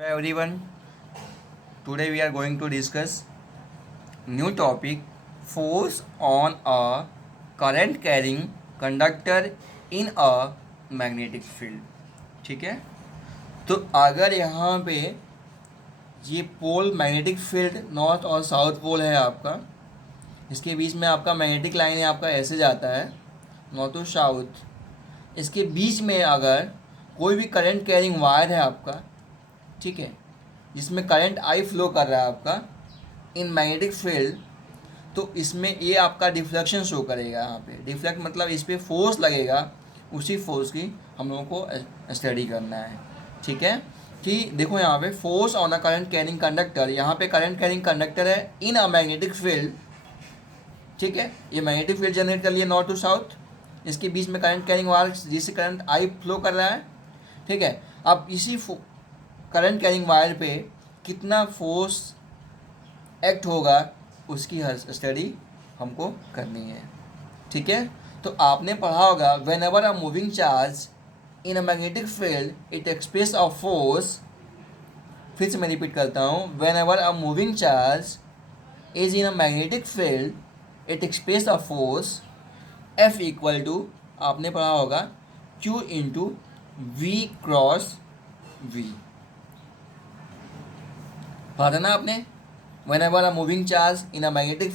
Hello everyone, today we are going to discuss new topic force on a current carrying conductor in a magnetic field. ठीक है, तो अगर यहाँ पे ये पोल मैग्नेटिक फील्ड नॉर्थ और साउथ पोल है आपका, इसके बीच में आपका मैग्नेटिक लाइन है आपका ऐसे जाता है नॉर्थ टू साउथ, इसके बीच में अगर कोई भी करंट कैरिंग वायर है आपका, ठीक है, जिसमें करंट आई फ्लो कर रहा है आपका इन मैग्नेटिक फील्ड, तो इसमें ये आपका डिफ्लेक्शन शो करेगा। यहाँ पे डिफ्लेक्ट मतलब इस पर फोर्स लगेगा, उसी फोर्स की हम लोगों को स्टडी करना है। ठीक है, कि देखो यहाँ पे force on a current carrying conductor, यहाँ पे करंट कैरिंग कंडक्टर है इन अ मैग्नेटिक फील्ड। ठीक है, ये मैग्नेटिक फील्ड जनरेट कर लिया नॉर्थ टू साउथ, इसके बीच में करंट कैरिंग वायर जिससे करंट आई फ्लो कर रहा है। ठीक है, अब इसी करंट कैरिंग वायर पे कितना फोर्स एक्ट होगा उसकी हर स्टडी हमको करनी है। ठीक है, तो आपने पढ़ा होगा whenever a moving charge in a magnetic field it express a force. फिर से मैं रिपीट करता हूँ, whenever a moving charge is in a magnetic field it express a force F equal to, आपने पढ़ा होगा Q into V cross V. पढ़ा था ना आपने, whenever a moving charge in a magnetic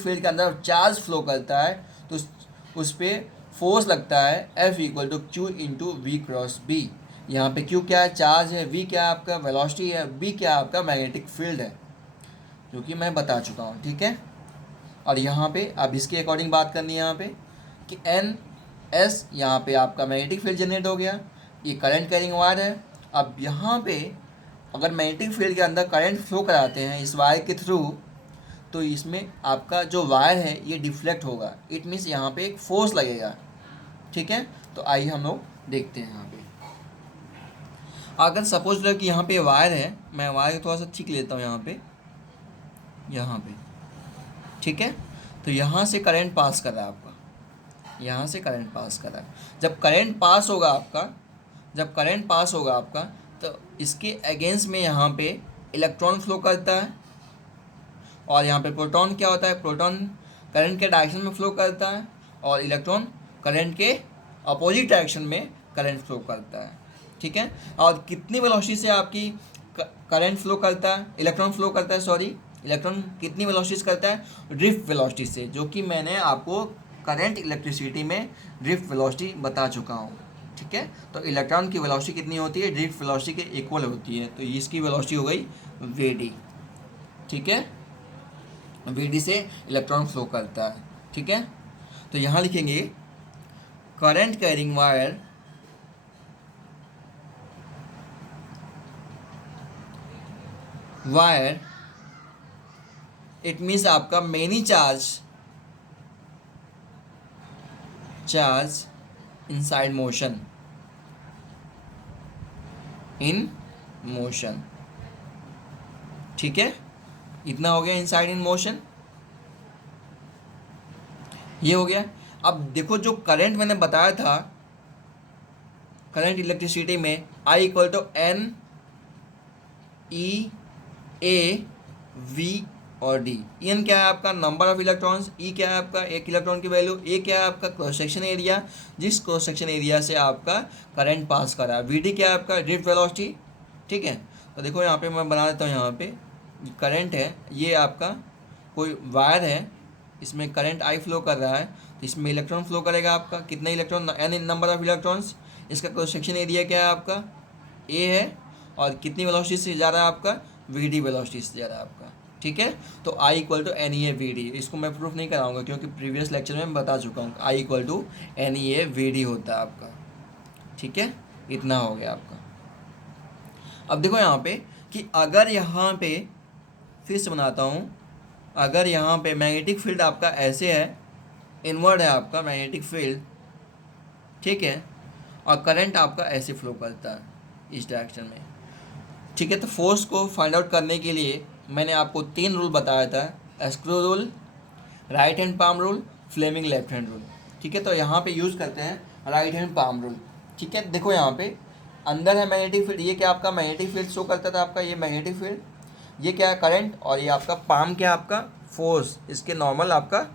field के अंदर charge flow करता है तो उस पर फोर्स लगता है F equal to Q into V cross B. यहाँ पे Q क्या है, चार्ज है, V क्या है आपका वेलोसिटी है, B क्या है आपका मैग्नेटिक फील्ड है, जो कि मैं बता चुका हूँ। ठीक है, और यहाँ पे अब इसके अकॉर्डिंग बात करनी है यहाँ पे कि एन एस, यहाँ पे आपका मैग्नेटिक फील्ड जनरेट हो गया, ये करंट कैरिंग वायर है। अब यहाँ पे अगर मैग्नेटिक फील्ड के अंदर करंट फ्लो कराते हैं इस वायर के थ्रू, तो इसमें आपका जो वायर है ये डिफ्लेक्ट होगा, इट मीन्स यहाँ पे एक फोर्स लगेगा। ठीक है, तो आइए हम लोग देखते हैं यहाँ पे। अगर सपोज लो कि यहाँ पे वायर है, मैं वायर को थोड़ा सा ठीक लेता हूँ यहाँ पे। ठीक है, तो यहाँ से करंट पास कर रहा है आपका, यहाँ से करंट पास कर रहा है। जब करंट पास होगा आपका तो इसके अगेंस्ट में यहाँ पे इलेक्ट्रॉन फ्लो करता है, और यहाँ पे प्रोटॉन क्या होता है, प्रोटॉन करंट के डायरेक्शन में फ्लो करता है, और इलेक्ट्रॉन करंट के अपोजिट डायरेक्शन में करंट फ्लो करता है। ठीक है, और कितनी वेलोसिटी से आपकी करंट फ्लो करता है, इलेक्ट्रॉन फ्लो करता है, सॉरी, इलेक्ट्रॉन कितनी वेलोसिटी से करता है, ड्रिफ्ट वेलोसिटी से, जो कि मैंने आपको करंट इलेक्ट्रिसिटी में ड्रिफ्ट वेलोसिटी बता चुका हूँ। ठीक है, तो इलेक्ट्रॉन की वेलोसिटी कितनी होती है, ड्रिफ्ट वेलोसिटी के इक्वल होती है, तो इसकी वेलोसिटी हो गई वी। ठीक है, वी से इलेक्ट्रॉन फ्लो करता है। ठीक है, तो यहाँ लिखेंगे current carrying wire it means आपका मेनी चार्ज इनसाइड मोशन। ठीक है, इतना हो गया इनसाइड इन मोशन, ये हो गया। अब देखो जो करंट मैंने बताया था करंट इलेक्ट्रिसिटी में I equal to n E A v और डी। एन क्या है आपका नंबर ऑफ इलेक्ट्रॉन्स, ई क्या है आपका एक इलेक्ट्रॉन की वैल्यू, ए क्या है आपका क्रॉस सेक्शन एरिया, जिस क्रॉस सेक्शन एरिया से आपका करंट पास कर रहा है, वी डी क्या है आपका ड्रिफ्ट वेलोसिटी। ठीक है, तो देखो यहाँ पे मैं बना देता हूँ, यहाँ पे करंट है, ये आपका कोई वायर है, इसमें करंट आई फ्लो कर रहा है, तो इसमें इलेक्ट्रॉन फ्लो करेगा आपका, कितने electron, N number of electrons, इसका क्रॉस सेक्शन एरिया क्या है आपका ए है, और कितनी वेलोसिटी से जा रहा है आपका वी डी वेलोसिटी से जा रहा है आपका। ठीक है, तो I equal to n E A we d, इसको मैं प्रूफ नहीं कराऊंगा क्योंकि प्रीवियस लेक्चर में मैं बता चुका हूँ I equal to n E A we d होता है आपका। ठीक है, इतना हो गया आपका। अब देखो यहाँ पे कि अगर यहाँ पे फिर से बनाता हूँ, अगर यहाँ पे मैग्नेटिक फील्ड आपका ऐसे है, इनवर्ड है आपका मैग्नेटिक फील्ड, ठीक है, और करंट आपका ऐसे फ्लो करता है इस डायरेक्शन में। ठीक है, तो फोर्स को फाइंड आउट करने के लिए मैंने आपको 3 रूल बताया था, screw rule, right hand palm rule, Fleming left hand rule. ठीक है, तो यहाँ पे यूज़ करते हैं राइट हैंड पाम रूल। ठीक है, देखो यहाँ पे अंदर है मैग्नेटिक फील्ड, ये क्या आपका मैग्नेटिक फील्ड शो करता था आपका, ये मैग्नेटिक फील्ड, ये क्या है करंट, और ये आपका पाम क्या है आपका फोर्स, इसके नॉर्मल आपका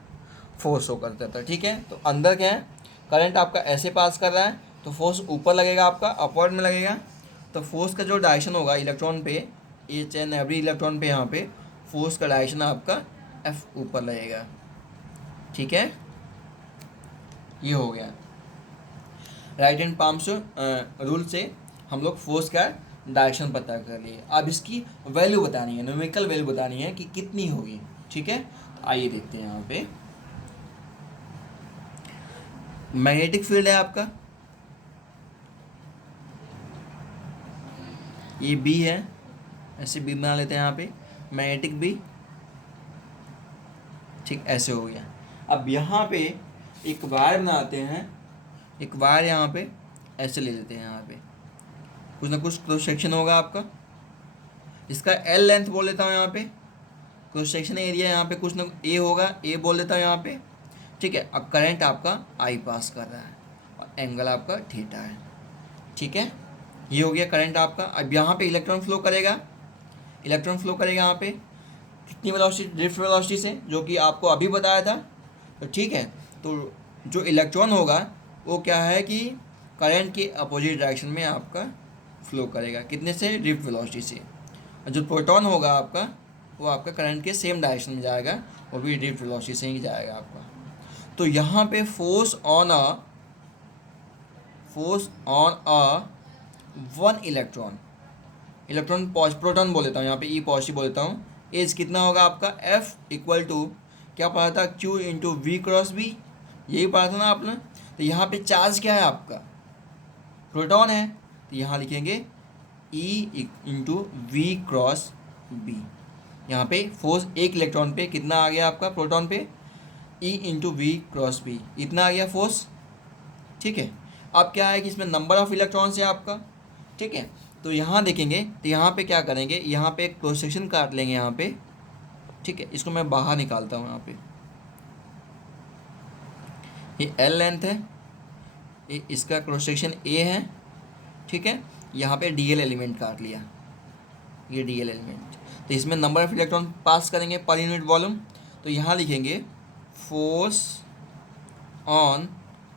फोर्स शो करता था। ठीक है, तो अंदर क्या है करंट आपका ऐसे पास कर रहा है, तो फोर्स ऊपर लगेगा आपका, अपवर्ड में लगेगा। तो फोर्स का जो डायरेक्शन होगा इलेक्ट्रॉन पे, ईच एंड एवरी इलेक्ट्रॉन पे यहाँ पे फोर्स का डायरेक्शन आपका एफ ऊपर लगेगा। ठीक है, ये हो गया राइट हैंड पाम्स रूल से हम लोग फोर्स का डायरेक्शन पता कर लिए। अब इसकी वैल्यू बतानी है, न्यूमेरिकल वैल्यू बतानी है कि कितनी होगी। ठीक है, तो आइए देखते हैं। यहाँ पे मैग्नेटिक फील्ड है आपका, ये बी है, ऐसे बी बना लेते हैं यहाँ पे, मैग्नेटिक बी। ठीक, ऐसे हो गया। अब यहाँ पे एक वायर बनाते हैं, एक वायर यहाँ पे ऐसे ले लेते हैं, यहाँ पे कुछ ना कुछ क्रॉस सेक्शन होगा आपका, इसका एल लेंथ बोल देता हूँ यहाँ पे, क्रॉस सेक्शन एरिया यहाँ पे कुछ ना ए होगा, ए बोल देता हूँ यहाँ पे। ठीक है, अब करंट आपका आई पास कर रहा है और एंगल आपका थीटा है। ठीक है, ये हो गया करंट आपका। अब यहाँ पे इलेक्ट्रॉन फ्लो करेगा, इलेक्ट्रॉन फ्लो करेगा यहाँ पे कितनी वेलोसिटी, ड्रिफ्ट वेलोसिटी से, जो कि आपको अभी बताया था। तो ठीक है, तो जो इलेक्ट्रॉन होगा वो क्या है कि करंट के अपोजिट डायरेक्शन में आपका फ्लो करेगा, कितने से, ड्रिफ्ट वेलोसिटी से। और जो प्रोटॉन होगा आपका वो आपका करंट के सेम डायरेक्शन में जाएगा, वो भी ड्रिफ्ट वेलोसिटी से ही जाएगा आपका। तो यहाँ पे force on a one electron, electron proton बोल देता हूँ यहाँ पे, ई पॉजिटिव बोल देता हूँ, एज कितना होगा आपका एफ इक्वल टू क्या पढ़ा था, Q into V cross B, यही पढ़ा था ना आपने। तो यहाँ पे चार्ज क्या है आपका, प्रोटॉन है, तो यहाँ लिखेंगे E into V cross B. यहाँ पे फोर्स एक इलेक्ट्रॉन पे कितना आ गया आपका, प्रोटॉन पे E into V cross B, इतना आ गया फोर्स। ठीक है, अब क्या है कि इसमें नंबर ऑफ इलेक्ट्रॉन्स है आपका। ठीक है, तो यहाँ देखेंगे, तो यहाँ पे क्या करेंगे, यहाँ पे एक क्रॉस सेक्शन काट लेंगे यहाँ पे। ठीक है, इसको मैं बाहर निकालता हूँ यहाँ पे, ये एल लेंथ है, ये इसका क्रॉस सेक्शन ए है। ठीक है, यहाँ पे डी एल एलिमेंट काट लिया, ये डी एल एलिमेंट। तो इसमें नंबर ऑफ इलेक्ट्रॉन पास करेंगे पर यूनिट वॉल्यूम, तो यहाँ लिखेंगे फोर्स ऑन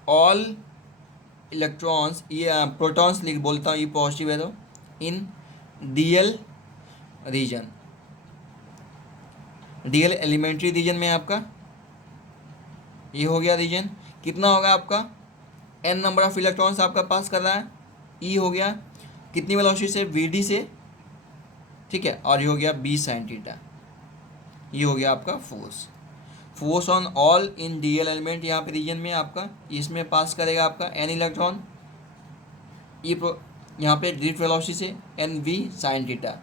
ऑल इलेक्ट्रॉन्स, ये प्रोटॉन्स लिख बोलता हूँ, ये पॉजिटिव है तो, in d l region, d l elementary region में आपका ये हो गया रीजन। कितना होगा आपका, एन नंबर ऑफ इलेक्ट्रॉन्स आपका पास कर रहा है, ई हो गया कितनी वेलोसिटी से, वी डी से। ठीक है, और ये हो गया बी साइन थीटा, ये हो गया आपका force. Force on all in d l element यहाँ पे रीजन में आपका, इसमें पास करेगा आपका एन इलेक्ट्रॉन, ये यहाँ पे ड्रिफ्ट वेलोसिटी से एन वी साइन थीटा,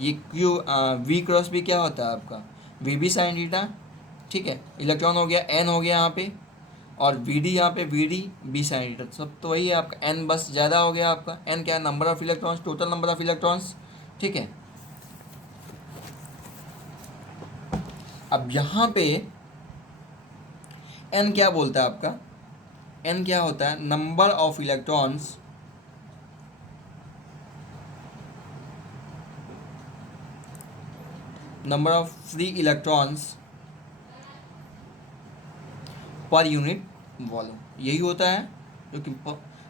ये क्यू वी क्रॉस बी क्या होता है आपका, वी बी साइन थीटा। ठीक है, इलेक्ट्रॉन हो गया एन हो गया यहाँ पे, और वी डी यहाँ पे V D B sine theta, सब तो वही है आपका, एन बस ज़्यादा हो गया आपका, एन क्या है, number of electrons, total number of electrons. ठीक है, अब यहाँ पे एन क्या बोलता है आपका, एन क्या होता है, number of electrons number of free electrons per unit volume, यही होता है। क्योंकि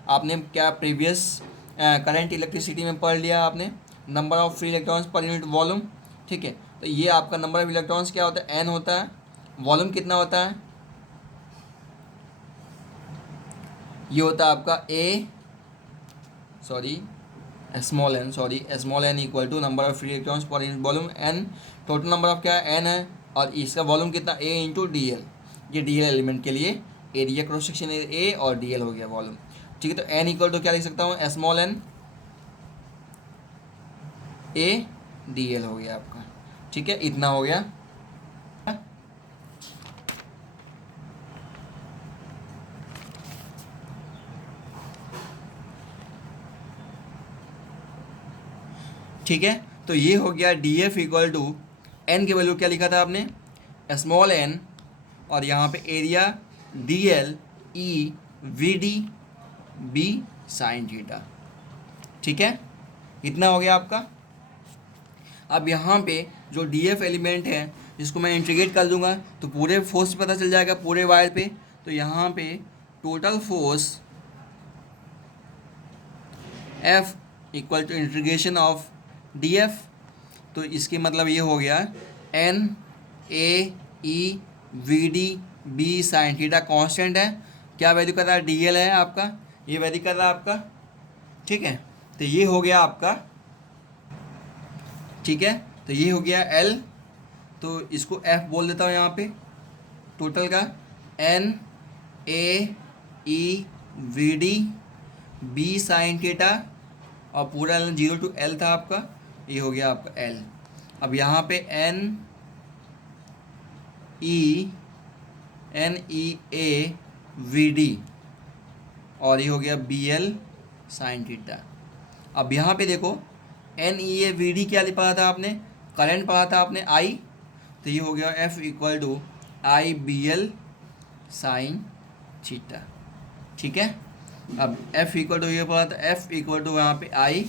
आपने क्या प्रीवियस करंट इलेक्ट्रिसिटी में पढ़ लिया आपने, number of free electrons per unit volume. ठीक है, तो ये आपका नंबर ऑफ इलेक्ट्रॉन्स क्या होता है, एन होता है, वॉल्यूम कितना होता है, ये होता है आपका A sorry small n equal to number of free electrons per unit volume, n total number of क्या है, एन है, और इसका वॉल्यूम कितना, ए इंटू डी एल, ये डी एल एलिमेंट के लिए एरिया क्रॉस सेक्शन ए और डी एल हो गया वॉल्यूम। ठीक है, तो एन इक्वल टू क्या लिख सकता हूँ, small N A D L हो गया आपका। ठीक है, इतना हो गया। ठीक है, तो ये हो गया D F equal to N की वैल्यू क्या लिखा था आपने, स्मॉल एन, और यहाँ पे area D L E V D B sine theta. ठीक है, इतना हो गया आपका। अब यहाँ पे जो डी एफ एलिमेंट है जिसको मैं इंटीग्रेट कर दूंगा तो पूरे फोर्स पता चल जाएगा पूरे वायर पे। तो यहाँ पे total force F equal to integration of D F, तो इसकी मतलब ये हो गया N A E V D B sine theta constant है, क्या वैल्यू कर रहा है, डी एल है आपका, ये वैल्यू कर रहा है आपका। ठीक है, तो ये हो गया आपका। ठीक है, तो ये हो गया एल, तो इसको एफ बोल देता हूँ यहाँ पे टोटल का, N A E V D B sine theta, और पूरा एल 0 to L था आपका, ये हो गया आपका एल। अब यहाँ पे N E A we D, और ये हो गया बी एल साइन थीटा। अब यहाँ पे देखो N E A we D क्या पढ़ा था आपने, करंट पढ़ा था आपने आई, तो ये हो गया F equal to I B L sine theta. ठीक है, अब एफ इक्वल टू ये पढ़ा था, एफ इक्वल टू यहाँ पे आई,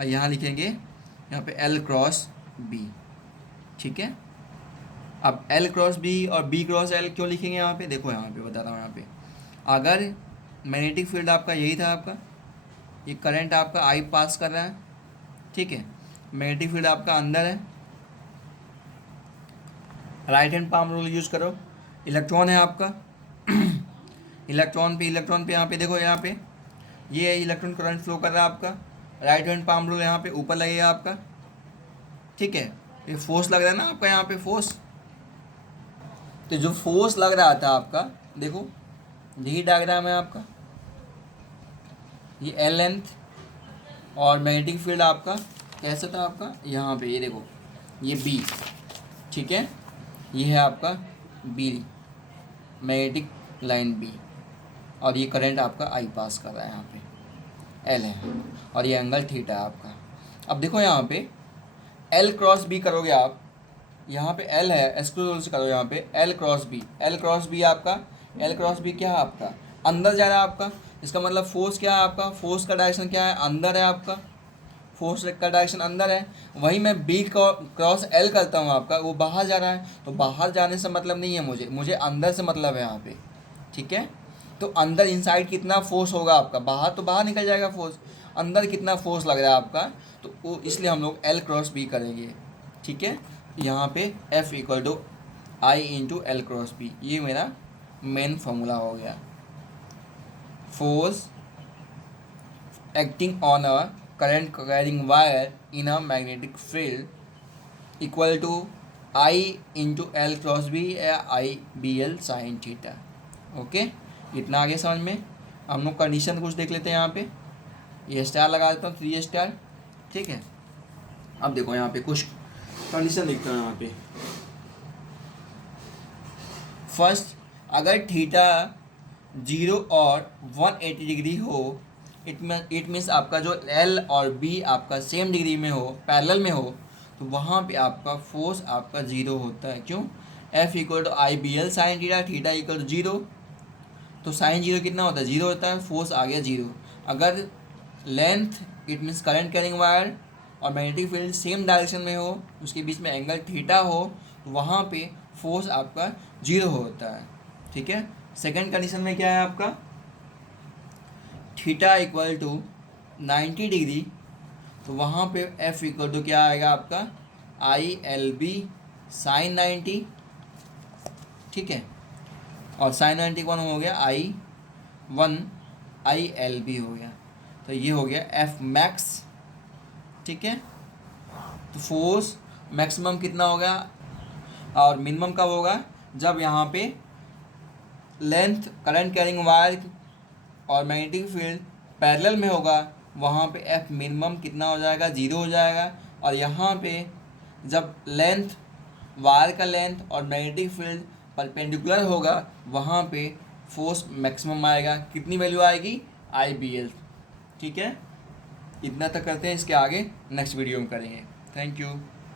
और यहाँ लिखेंगे यहाँ पे एल क्रॉस बी। ठीक है, अब एल क्रॉस बी और बी क्रॉस एल क्यों लिखेंगे यहाँ पे, देखो यहाँ पे बताता हूँ। यहाँ पे अगर मैग्नेटिक फील्ड आपका यही था, आपका ये करंट आपका आई पास कर रहा है, ठीक है, मैग्नेटिक फील्ड आपका अंदर है, right hand palm rule use करो, इलेक्ट्रॉन है आपका इलेक्ट्रॉन पे यहाँ पे देखो, यहाँ पे ये इलेक्ट्रॉन करंट फ्लो कर रहा है आपका, राइट हैंड पाम रूल यहाँ पे ऊपर लगेगा आपका। ठीक है, ये फोर्स लग रहा है ना आपका यहाँ पे फोर्स, तो जो फोर्स लग रहा था आपका, देखो यही डायग्राम है आपका, ये एल लेंथ, और मैग्नेटिक फील्ड आपका कैसा था आपका यहाँ पे, ये देखो ये बी। ठीक है, ये है आपका बी, मैग्नेटिक लाइन बी, और ये करंट आपका आई पास कर रहा है, यहाँ पे एल है, और ये एंगल थीटा है आपका। अब देखो यहाँ पे एल क्रॉस बी करोगे आप, यहाँ पे एल है, एक्सक्लूड से करो यहाँ पे L cross B, L cross B आपका, एल क्रॉस बी क्या है आपका, अंदर जा रहा है आपका, इसका मतलब फोर्स क्या है आपका, फोर्स का डायरेक्शन क्या है, अंदर है आपका, फोर्स का डायरेक्शन अंदर है। वहीं मैं बी क्रॉस एल करता हूँ आपका, वो बाहर जा रहा है, तो बाहर जाने से मतलब नहीं है मुझे अंदर से मतलब है यहाँ पे। ठीक है, तो अंदर इनसाइड कितना फोर्स होगा आपका, बाहर तो बाहर निकल जाएगा फोर्स, अंदर कितना फोर्स लग रहा है आपका, तो वो इसलिए हम लोग एल क्रॉस बी करेंगे। ठीक है, यहाँ पे F equal to I into l cross B, ये मेरा मेन फॉर्मूला हो गया। Force acting on a current carrying wire in a magnetic field equal to I into l cross B या I B L sine theta. Okay, इतना आगे समझ में। हम लोग कंडीशन कुछ देख लेते हैं। यहाँ पे ये स्टार लगा देता हूँ, 3 स्टार। ठीक है, अब देखो यहाँ पे कुछ कंडीशन देखते हैं। यहाँ पे फर्स्ट, अगर थीटा 0 और 180 डिग्री हो, इट मीन्स आपका जो एल और बी आपका सेम डिग्री में हो, पैरेलल में हो, तो वहाँ पे आपका फोर्स आपका 0 होता है। क्यों, F equal to I B L sine theta, theta equal to 0, तो साइन 0 कितना होता है, 0 होता है, फोर्स आ गया 0। अगर length it means current carrying wire और मैग्नेटिक फील्ड सेम डायरेक्शन में हो, उसके बीच में एंगल थीटा हो, तो वहाँ पे फोर्स आपका 0 होता है। ठीक है, सेकंड कंडीशन में क्या है आपका, थीटा इक्वल टू 90 डिग्री, तो वहाँ पे एफ इक्वल टू क्या आएगा आपका, आई एल बी साइन 90। ठीक है, और साइन 90 कौन हो गया, आई एल बी हो गया, तो ये हो गया एफ मैक्स। ठीक है, तो फोर्स मैक्सिमम कितना होगा और मिनिमम कब होगा, जब यहाँ पे लेंथ करंट कैरिंग वायर और मैग्नेटिक फील्ड पैरेलल में होगा, वहाँ पे एफ मिनिमम कितना हो जाएगा, 0 हो जाएगा। और यहाँ पे जब लेंथ वायर का लेंथ और मैग्नेटिक फील्ड परपेंडिकुलर होगा, वहाँ पे फोर्स मैक्सिमम आएगा। कितनी वैल्यू आएगी, आई बी एल। ठीक है, इतना तक करते हैं, इसके आगे नेक्स्ट वीडियो में करेंगे। Thank you.